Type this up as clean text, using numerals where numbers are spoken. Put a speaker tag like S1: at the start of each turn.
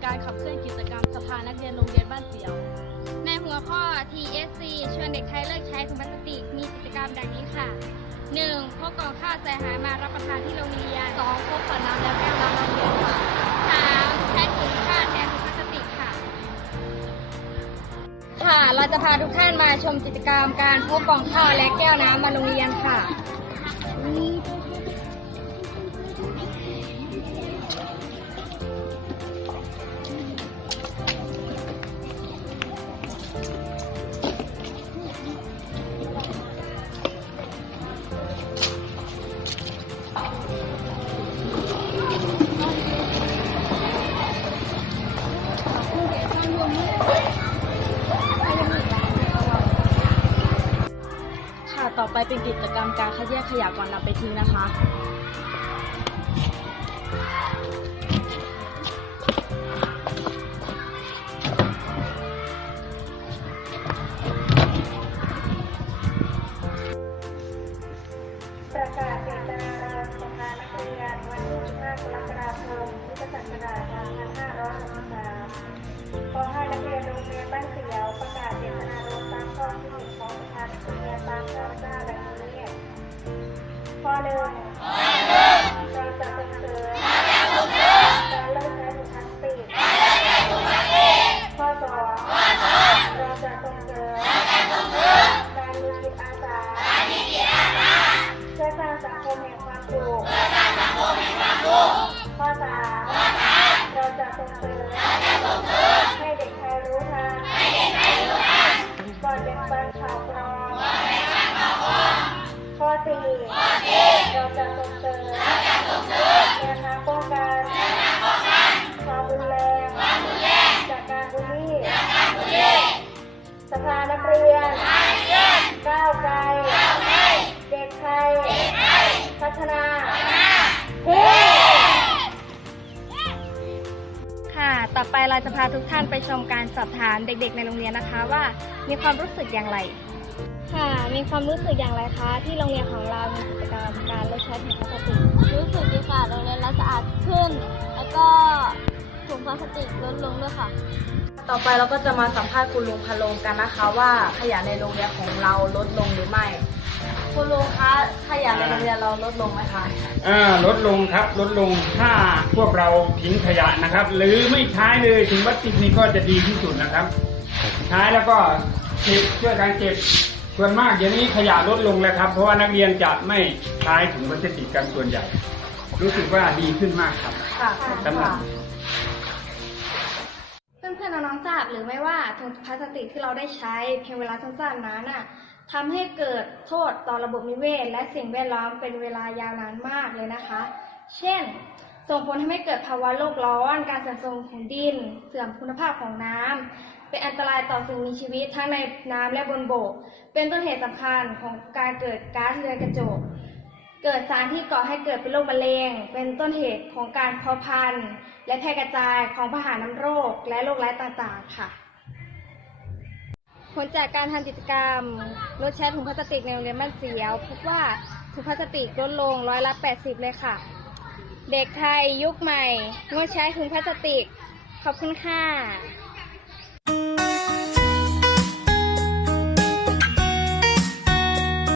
S1: การขับเคลื่อนกิจกรรมสภานักเรียนโรงเรียนบ้านเสียว
S2: ในหัวข้อ TSC ชวนเด็กไทยเลิกใช้ถุงพลาสติกมีกิจกรรมดังนี้ค่ะ 1. พกกล่องข้าวใส่อาหารมารับประทานที่โรงเรียน
S1: 2. พกขวดน้ำและแก้วน้ำโรงเรียนค่ะ
S2: 3. ใช้ถุงผ้าแทนถุงพลาสติกค่ะ ค่ะเราจะพาทุกท่านมาชมกิจกรรมการพกกล่องข้าวและแก้วน้ำมาโรงเรียนค่ะ
S1: ค่ะต่อไปเป็นกิจกรรมการคัดแยกขยะก่อนนำไปทิ้งนะคะ
S3: ประกาศเจตนารมณ์สภานักเรียนวันที่ 15 กรกฎาคม พุทธศักราช 2563 ขอให้นักเรียนโรงเรียนบ้านเสียวประกาศเจตนารมณ์ตามข้อที่ 1 ของสภานักเรียนตามข้อหน้าดังนี้ข้อ 1 เราจะส่งเสริมการเลิกใช้ถุงพลาสติกข้อ 2 เราจะส่งเสริมการมีจิตอาสาเพื่อสร้างสังคมแห่งความสุขข้อ 3 เราจะส่งเสริมให้เด็กไทยรู้ทันก่อนแบ่งปันข่าวกรองข้อ 4 เราจะส่งเสริมแนวทางป้องกันความรุนแรงจากการบูลลี่สภานักเรียนก้าวไกลเด็กไทยพัฒนาเฮ้
S2: ค่ะ ต่อไปเราจะพาทุกท่านไปชมการสอบถามเด็กๆในโรงเรียนนะคะว่ามีความรู้สึกอย่างไร ค่ะ มีความรู้สึกอย่างไรคะที่โรงเรียนของเรามีกิจกรรมการลดใช้ถุงพลาสติก
S1: รู้สึกดีค่ะโรงเรียนเราสะอาดขึ้น แล้วก็ถุงพลาสติกลดลงด้วยค่ะต่อไปเราก็จะมาสัมภาษณ์คุณลุงพะโลงกันนะคะว่าขยะในโรงเรียนของเราลดลงหรือไม่คุณลุงคะขยะในโรงเรียนเราลดลงไหมคะ
S4: ลดลงครับลดลงถ้าพวกเราทิ้งขยะนะครับ หรือไม่ใช้เลยถุงพลาสติกนี่ก็จะดีที่สุดนะครับ ใช้แล้วก็เก็บช่วยกันเก็บส่วนมากเดี๋ยวนี้ขยะลดลงแล้วครับเพราะว่านักเรียนจะไม่ใช้ถุงพลาสติกกันส่วนใหญ่ รู้สึกว่าดีขึ้นมากครับ
S1: ค่ะ
S4: สำหรับ
S2: เพื่อนๆน้องๆทราบหรือไม่ว่าถุงพลาสติกที่เราได้ใช้เพียงเวลาสั้นๆนั้นน่ะทำให้เกิดโทษต่อระบบนิเวศและสิ่งแวดล้อมเป็นเวลายาวนานมากเลยนะคะ เช่น ส่งผลทำให้เกิดภาวะโลกร้อน การเสื่อมโทรมของดิน เสื่อมคุณภาพของน้ำเป็นอันตรายต่อสิ่งมีชีวิตทั้งในน้ำและบนบก เป็นต้นเหตุสำคัญของการเกิดก๊าซเรือนกระจก เกิดสารที่ก่อให้เกิดเป็นโรคมะเร็ง เป็นต้นเหตุของการเพาะพันธุ์และแพร่กระจายของพาหะนำโรคและโรคร้ายต่างๆค่ะ ผลจากการทำกิจกรรมลดใช้ถุงพลาสติกในโรงเรียนบ้านเสียวพบว่าถุงพลาสติกลดลง80%เลยค่ะ เด็กไทยยุคใหม่งดใช้ถุงพลาสติกขอบคุณค่ะ